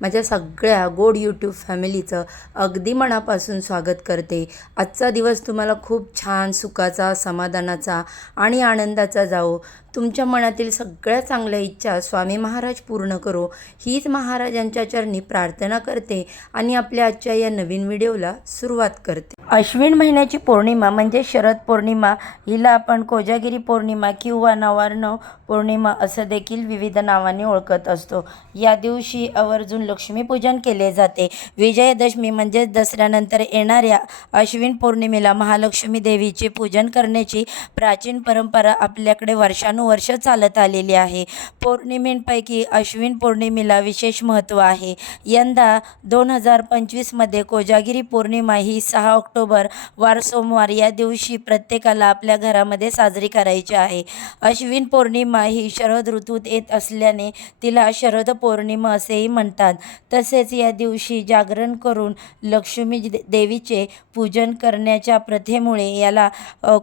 माझ्या सगळ्या गोड यूट्यूब फॅमिलीचं अगदी मनापासून स्वागत करते. आजचा दिवस तुम्हाला खूप छान सुखाचा समाधानाचा आणि आनंदाचा जावो. तुमच्या मनातील सगळ्या चांगल्या इच्छा स्वामी महाराज पूर्ण करो. हीच महाराजांच्या चरणी प्रार्थना करते आणि आपल्या आजच्या या नवीन व्हिडिओला सुरुवात करते. अश्विन महिन्याची पौर्णिमा म्हणजे शरद पौर्णिमा. हिला आपण कोजागिरी पौर्णिमा किंवा नवार्ण पौर्णिमा असं देखील विविध नावाने ओळखत असतो. या दिवशी आवर्जून लक्ष्मीपूजन केले जाते. विजयादशमी म्हणजेच दसऱ्यानंतर येणाऱ्या अश्विन पौर्णिमेला महालक्ष्मी देवीचे पूजन करण्याची प्राचीन परंपरा आपल्याकडे वर्षानुवर्ष चालत आलेली आहे. पौर्णिमेंपैकी अश्विन पौर्णिमेला विशेष महत्त्व आहे. यंदा दोन हजार पंचवीसमध्ये कोजागिरी पौर्णिमा ही सहा ऑक्टोबर वार सोमवार या दिवशी प्रत्येकाला आपल्या घरामध्ये साजरी करायची आहे. अश्विन पौर्णिमा ही शरद ऋतूत येत असल्याने तिला शरद पौर्णिमा असेही म्हणतात. तसेच या दिवशी जागरण करून लक्ष्मी दे- देवीचे पूजन करण्याच्या प्रथेमुळे याला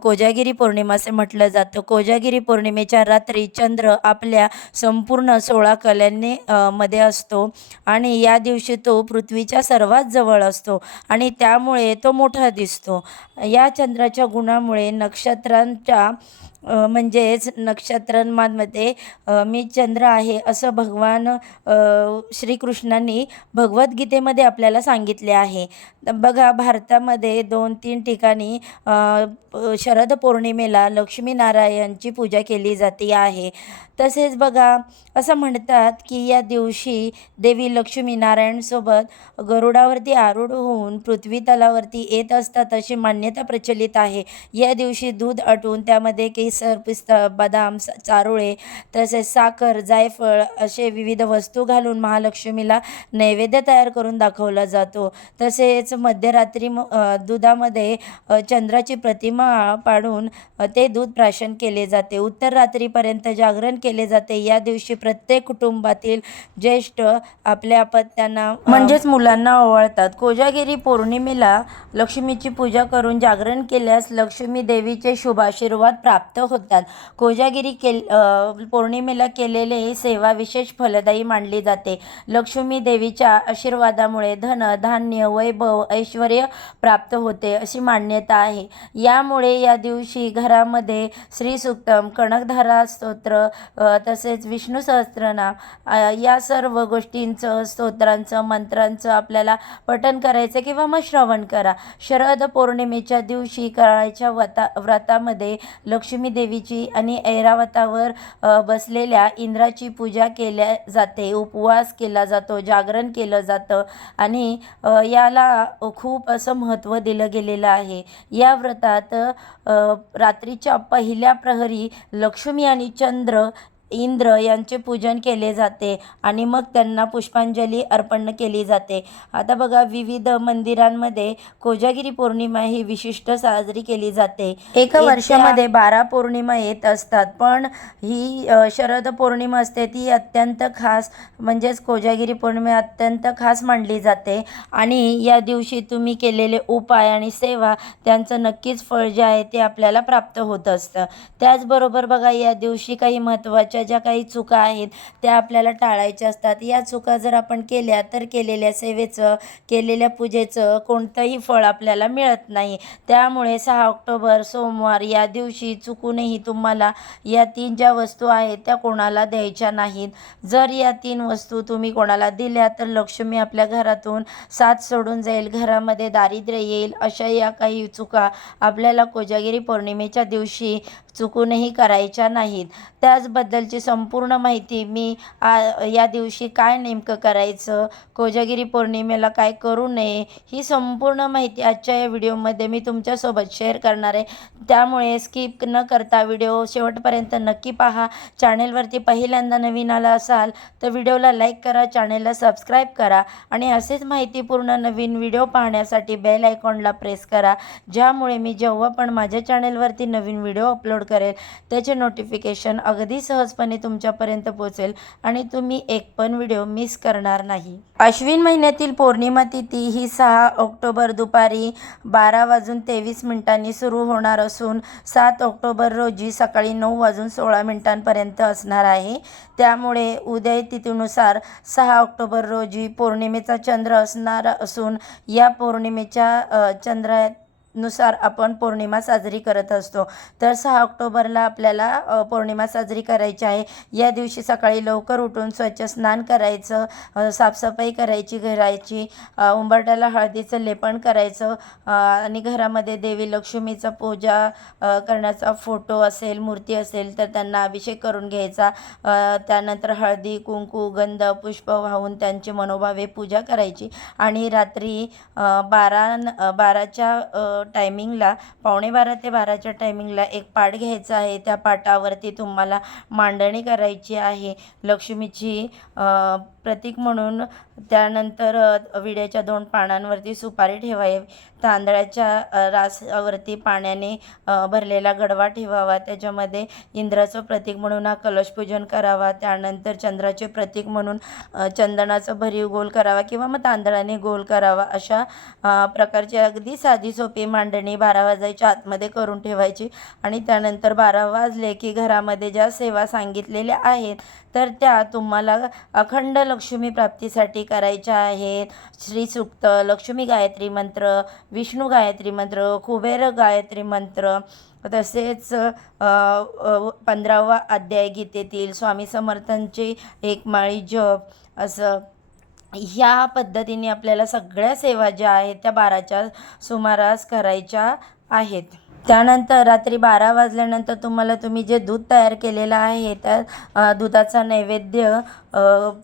कोजागिरी पौर्णिमा असे म्हटलं जातं. कोजागिरी पौर्णिमेच्या रात्री चंद्र आपल्या संपूर्ण सोळा कल्यांनी मध्ये असतो आणि या दिवशी तो पृथ्वीच्या सर्वात जवळ असतो आणि त्यामुळे तो मोठा दिसतो. या चंद्राच्या गुणामुळे नक्षत्रांच्या म्हणजेच नक्षत्रांमध्ये मी चंद्र आहे असं भगवान श्रीकृष्णांनी भगवद्गीतेमध्ये आपल्याला सांगितले आहे. बघा भारतामध्ये दोन तीन ठिकाणी शरद पौर्णिमेला लक्ष्मीनारायणची पूजा केली जाते आहे. तसेच बघा असं म्हणतात की या दिवशी देवी लक्ष्मीनारायणसोबत गरुडावरती आरूढ होऊन पृथ्वी तलावरती येत असतात अशी मान्यता प्रचलित आहे. या दिवशी दूध आटून त्यामध्ये केसर पिस्ता बदाम स- चारोळे तसेच साखर जायफळ असे विविध वस्तू घालून महालक्ष्मीला नैवेद्य तयार करून दाखवला जातो. तसेच मध्यरात्री म- दुधामध्ये चंद्राची प्रतिमा पाडून ते दूध प्राशन केले जाते. उत्तर रात्रीपर्यंत जागरण केले जाते. या दिवशी प्रत्येक कुटुंबातील ज्येष्ठ आपल्या अपत्यांना म्हणजेच मुलांना ओवाळतात. कोजागिरी पौर्णिमेला लक्ष्मीची पूजा करून जागरण केल्यास लक्ष्मी देवीचे शुभाशीर्वाद प्राप्त होतात. कोजागिरी केल पौर्णिमेला केलेले सेवा विशेष फलदायी मानली जाते. लक्ष्मी देवीच्या आशीर्वादामुळे धन धान्य वैभव ऐश्वर प्राप्त होते अशी मान्यता आहे. यामुळे या दिवशी घरामध्ये श्रीसुक्तम कणकधारा स्तोत्र तसेच विष्णू सहस्त्रनाम या सर्व गोष्टींचं स्तोत्रांचं मंत्रांचं आपल्याला पठन करायचं किंवा मग श्रवण करा. शरद पौर्णिमेच्या दिवशी करायच्या व्रता व्रतामध्ये लक्ष्मी देवीची आणि ऐरावतावर बसलेल्या इंद्राची पूजा केल्या जाते उपवास केला जातो जागरण केलं जातं आणि याला खूप असं महत्त्व दिलं गेलेलं आहे. या व्रतात रात्रीच्या पहिल्या प्रहरी लक्ष्मी आणि चंद्र इंद्र यांचे पूजन केले जाते आणि मग त्यांना पुष्पांजली अर्पण केली जाते. आता बघा विविध मंदिरांमध्ये कोजागिरी पौर्णिमा ही विशिष्ट साजरी केली जाते. एका वर्षामध्ये बारा पौर्णिमा येत असतात पण ही शरद पौर्णिमा असते ती अत्यंत खास म्हणजेच कोजागिरी पौर्णिमा अत्यंत खास मानली जाते. आणि या दिवशी तुम्ही केलेले उपाय आणि सेवा त्यांचं नक्कीच फळ जे आहे ते आपल्याला प्राप्त होत असतं. त्याचबरोबर बघा या दिवशी काही महत्त्वाच्या ज्या काही चुका आहेत त्या आपल्याला टाळायच्या असतात. या चुका जर आपण केल्या तर केलेल्या सेवेचं केलेल्या पूजेचं कोणतंही फळ आपल्याला मिळत नाही. त्यामुळे सहा ऑक्टोबर सोमवार या दिवशी चुकूनही तुम्हाला या तीन ज्या वस्तू आहेत त्या कोणाला द्यायच्या नाहीत. जर या तीन वस्तू तुम्ही कोणाला दिल्या तर लक्ष्मी आपल्या घरातून साथ सोडून जाईल घरामध्ये दारिद्र्य येईल अशा या काही चुका आपल्याला कोजागिरी पौर्णिमेच्या दिवशी चुकूनही करायच्या नाहीत. त्याचबद्दल त्याचबद्दलची संपूर्ण माहिती मी आ या दिवशी काय नेमकं करायचं? कोजागिरी पौर्णिमेला काय करू नये? ही संपूर्ण माहिती आजच्या या व्हिडिओमध्ये मी तुमच्यासोबत शेअर करणार आहे. त्यामुळे स्किप न करता व्हिडिओ शेवटपर्यंत नक्की पहा. चॅनेलवरती पहिल्यांदा नवीन आला असाल तर व्हिडिओला लाईक करा चॅनेलला सबस्क्राईब करा आणि असेच माहितीपूर्ण नवीन व्हिडिओ पाहण्यासाठी बेल आयकॉनला प्रेस करा. ज्यामुळे मी जेव्हा पण माझ्या चॅनेलवरती नवीन व्हिडिओ अपलोड करेल त्याचे नोटिफिकेशन अगदी सहज सहजपणे तुमच्यापर्यंत पोहोचेल आणि तुम्ही एक पण व्हिडिओ मिस करणार नाही. अश्विन महिन्यातील पौर्णिमा तिथी ही सहा ऑक्टोबर दुपारी बारा वाजून तेवीस मिनिटांनी सुरू होणार असून सात ऑक्टोबर रोजी सकाळी नऊ वाजून सोळा मिनिटांपर्यंत असणार आहे. त्यामुळे उदय तिथीनुसार सहा ऑक्टोबर रोजी पौर्णिमेचा चंद्र असणार असून या पौर्णिमेच्या चंद्रात नुसार आपण पौर्णिमा साजरी करत असतो. तर सहा ऑक्टोबरला आपल्याला पौर्णिमा साजरी करायची आहे. या दिवशी सकाळी लवकर उठून स्वच्छ स्नान करायचं साफसफाई करायची घराची उंबरट्याला हळदीचं लेपन करायचं आणि घरामध्ये देवी लक्ष्मीचा पूजा करण्याचा फोटो असेल मूर्ती असेल तर त्यांना अभिषेक करून घ्यायचा. त्यानंतर हळदी कुंकू गंध पुष्प वाहून त्यांची मनोभावे पूजा करायची. आणि रात्री बारा बाराच्या टायमिंगला पावणे बारा ते बाराच्या टायमिंगला एक पाट घ्यायचा आहे. त्या पाटावरती तुम्हाला मांडणी करायची आहे. लक्ष्मीची प्रतीक म्हणून त्यानंतर विड्याच्या दोन पानांवरती सुपारी ठेवावी. तांदळाच्या रासावरती पाण्याने भरलेला गडवा ठेवावा. त्याच्यामध्ये इंद्राचं प्रतीक म्हणून हा कलशपूजन करावा. त्यानंतर चंद्राचे प्रतीक म्हणून चंदनाचं भरीव गोल करावा किंवा मग तांदळाने गोल करावा अशा प्रकारची अगदी साधी सोपी मांडणी बारा वाजायच्या आतमध्ये करून ठेवायची आणि त्यानंतर बारा वाजले की घरामध्ये ज्या सेवा सांगितलेल्या आहेत तर त्या तुम्हाला अखंड लक्ष्मी प्राप्तीसाठी करायच्या आहेत. श्रीसुक्त लक्ष्मी गायत्री मंत्र विष्णू गायत्री मंत्र कुबेर गायत्री मंत्र तसेच पंधरावा अध्याय गीतेतील स्वामी समर्थांची एक माळी जप असं ह्या पद्धतीने आपल्याला सगळ्या सेवा ज्या आहेत त्या बाराच्या सुमारास करायच्या आहेत. त्यानंतर रात्री बारा वाजल्यानंतर तुम्हाला तुम्ही जे दूध तयार केलेलं आहे त्या दुधाचा नैवेद्य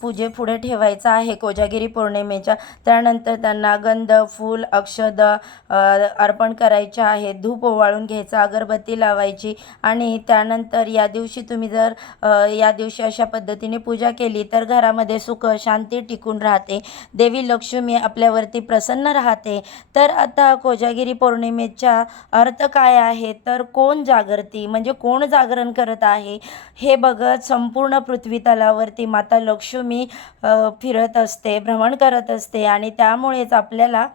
पूजेपुढे ठेवायचा आहे कोजागिरी पौर्णिमेच्या. त्यानंतर त्यांना गंध फूल अक्षद अर्पण करायचे आहे धूप ओवाळून घ्यायचा अगरबत्ती लावायची आणि त्यानंतर या दिवशी तुम्ही जर या दिवशी अशा पद्धतीने पूजा केली तर घरामध्ये सुख शांती टिकून राहते. देवी लक्ष्मी आपल्यावरती प्रसन्न राहते. तर आता कोजागिरी पौर्णिमेचा अर्थ काय काय आहे? तर कोण जागृती म्हणजे कोण जागरण करत आहे? हे बघत संपूर्ण पृथ्वी तलावरती माता लक्ष्मी फिरत असते भ्रमण करत असते आणि त्यामुळेच आपल्याला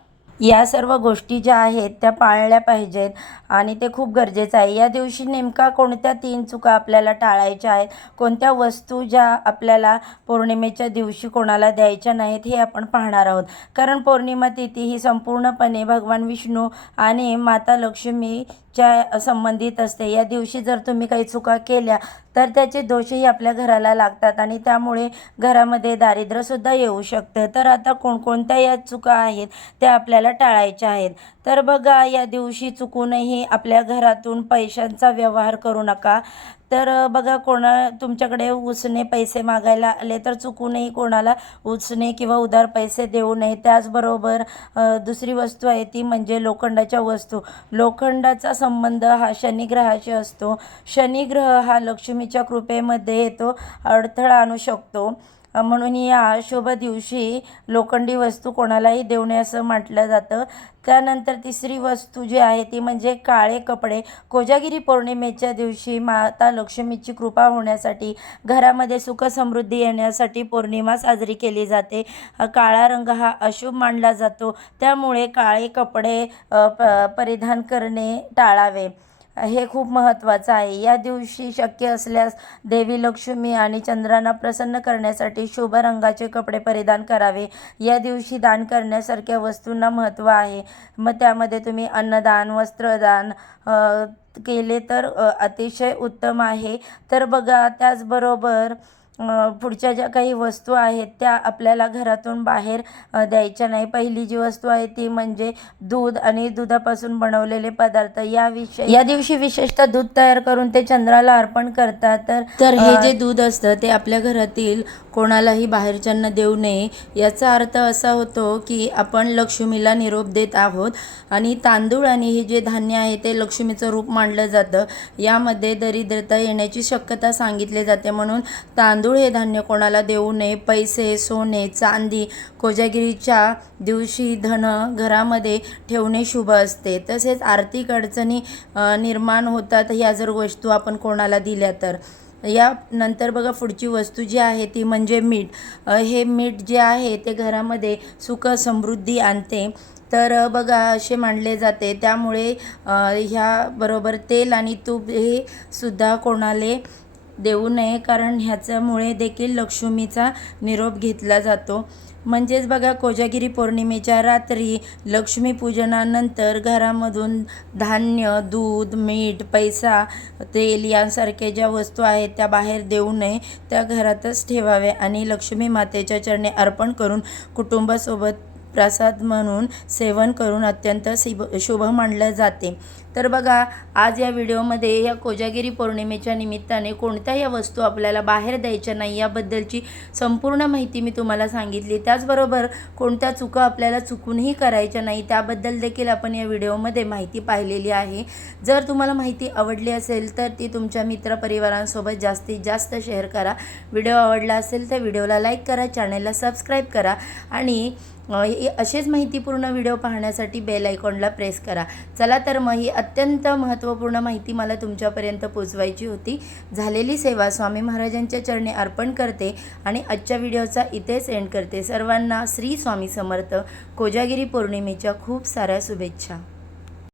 या सर्व गोष्टी ज्या आहेत त्या पाळल्या पाहिजेत आणि ते खूप गरजेचं आहे. या दिवशी नेमका कोणत्या तीन चुका आपल्याला टाळायच्या आहेत कोणत्या वस्तू ज्या आपल्याला पौर्णिमेच्या दिवशी कोणाला द्यायच्या नाहीत हे आपण पाहणार आहोत. कारण पौर्णिमा तिथी ही संपूर्णपणे भगवान विष्णू आणि माता लक्ष्मीच्या संबंधित असते. या दिवशी जर तुम्ही काही चुका केल्या तर त्याचे दोषही आपल्या घराला लागतात आणि त्यामुळे घरामध्ये दारिद्र्यसुद्धा येऊ शकतं. तर आता कोणकोणत्या या चुका आहेत त्या आपल्याला टाळायच्या आहेत? तर बघा या दिवशी चुकूनही आपल्या घरातून पैशांचा व्यवहार करू नका. तर बघा कोणा तुमच्याकडे उसने पैसे मागायला आले तर चुकूनही कोणाला उसने किंवा उधार पैसे देऊ नये. त्याचबरोबर दुसरी वस्तू आहे ती म्हणजे लोखंडाच्या वस्तू. लोखंडाचा संबंध हा शनिग्रहाशी असतो. शनिग्रह हा लक्ष्मीच्या कृपेमध्ये येतो अडथळा आणू शकतो. म्हणून या शुभ दिवशी लोखंडी वस्तू कोणालाही देऊ नये असं म्हटलं जातं. त्यानंतर तिसरी वस्तू जी आहे ती म्हणजे काळे कपडे. कोजागिरी पौर्णिमेच्या दिवशी माता लक्ष्मीची कृपा होण्यासाठी घरामध्ये सुख समृद्धी येण्यासाठी पौर्णिमा साजरी केली जाते. काळा रंग हा अशुभ मानला जातो. त्यामुळे काळे कपडे प परिधान करणे टाळावे. हे खूप महत्त्वाचं आहे. या दिवशी शक्य असल्यास देवी लक्ष्मी आणि चंद्रांना प्रसन्न करण्यासाठी शुभ रंगाचे कपडे परिधान करावे. या दिवशी दान करण्यासारख्या वस्तूंना महत्त्व आहे. मग त्यामध्ये तुम्ही अन्नदान वस्त्रदान केले तर अतिशय उत्तम आहे. तर बघा त्याचबरोबर पुढच्या ज्या काही वस्तू आहेत त्या आपल्याला घरातून बाहेर द्यायच्या नाही. पहिली जी वस्तू आहे ती म्हणजे दूध आणि दुधापासून बनवलेले पदार्थ. या विषयी या दिवशी विशेषतः दूध तयार करून ते चंद्राला अर्पण करतात. तर तर हे जे दूध असतं ते आपल्या घरातील कोणालाही बाहेरच्यांना देऊ नये. याचा अर्थ असा होतो की आपण लक्ष्मीला निरोप देत आहोत आणि तांदूळ आणि हे जे धान्य आहे ते लक्ष्मीचं रूप मानलं जातं. यामध्ये दरिद्रता येण्याची शक्यता सांगितली जाते. म्हणून तांदूळ हे धान्य कोणाला देऊ नये? पैसे सोने चांदी कोजागिरीच्या दिवशी धन घरामध्ये ठेवणे शुभ असते. तसेच आर्थिक अडचणी निर्माण होतात ह्या जर वस्तू आपण कोणाला दिल्या तर. या नंतर बघा पुढची वस्तू जी आहे ती म्हणजे मीठ. हे मीठ जे आहे ते घरामध्ये सुख समृद्धी आणते. तर बघा असे मानले जाते. त्यामुळे ह्याबरोबर तेल आणि तूप हे सुद्धा कोणाले देऊ नये कारण ह्याच्यामुळे देखील लक्ष्मीचा निरोप घेतला जातो. म्हणजेच बघा कोजागिरी पौर्णिमेच्या रात्री लक्ष्मीपूजनानंतर घरामधून धान्य दूध मीठ पैसा तेल यांसारख्या ज्या वस्तू आहेत त्या बाहेर देऊ नये त्या घरातच ठेवावे आणि लक्ष्मी मातेच्या चरणी अर्पण करून कुटुंबासोबत प्रसाद म्हणून सेवन करून अत्यंत शिभ शुभ मानलं जाते. तर बघा आज या व्हिडिओमध्ये या कोजागिरी पौर्णिमेच्या निमित्ताने कोणत्या या वस्तू आपल्याला बाहेर द्यायच्या नाही याबद्दलची संपूर्ण माहिती मी तुम्हाला सांगितली. त्याचबरोबर कोणत्या चुका आपल्याला चुकूनही करायच्या नाही त्याबद्दल देखील आपण या व्हिडिओमध्ये माहिती पाहिलेली आहे. जर तुम्हाला माहिती आवडली असेल तर ती तुमच्या मित्रपरिवारांसोबत जास्तीत जास्त शेअर करा. व्हिडिओ आवडला असेल तर व्हिडिओला लाईक करा चॅनलला सबस्क्राईब करा आणि असेच माहितीपूर्ण व्हिडिओ पाहण्यासाठी बेल आयकॉनला प्रेस करा. चला तर मग ही अत्यंत महत्त्वपूर्ण माहिती मला तुमच्यापर्यंत पोचवायची होती. झालेली सेवा स्वामी महाराजांच्या चरणी अर्पण करते आणि आजच्या व्हिडिओचा इथेच एंड करते. सर्वांना श्री स्वामी समर्थ. कोजागिरी पौर्णिमेच्या खूप साऱ्या शुभेच्छा.